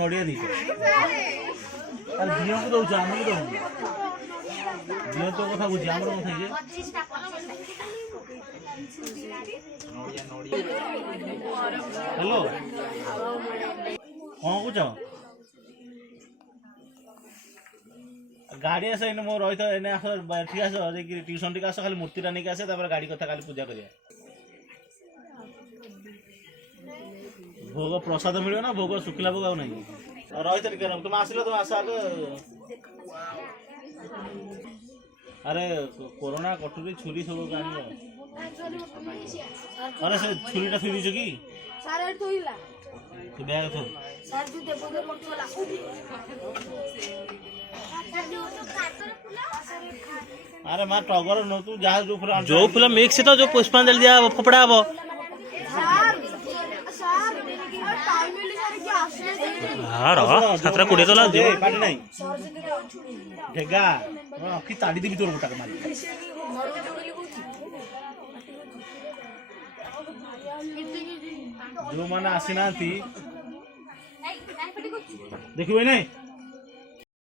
नड़िया दी झील को दौच आम को दौन झील तो कथा बुझे आम कथा हेलो कौन कौच गाड़ी आस मो रही तो एने आस ठीक आस ट्यूशन टी आस खाली मूर्ति नहीं आसे गाड़ी कथा खाली पूजा करिया भोग प्रसाद मिले ना भोग शुखिला भोग नहीं रही तुम आसिल तुम आस आगे अरे कोरोना कटुरी छुरी सब गाड़ी अरे से छुरीटा थी दीचु कि बैग थो अरे मां टगर न तू जहाज जो फूल मिक्स तो जो पुष्पांजलि दिया फोपड़ा हम सातटा 20 तो लाग नहीं ढेगा कि ताड़ी देवी तोर गोटा मारी जो माने आसी ना देखिए नहीं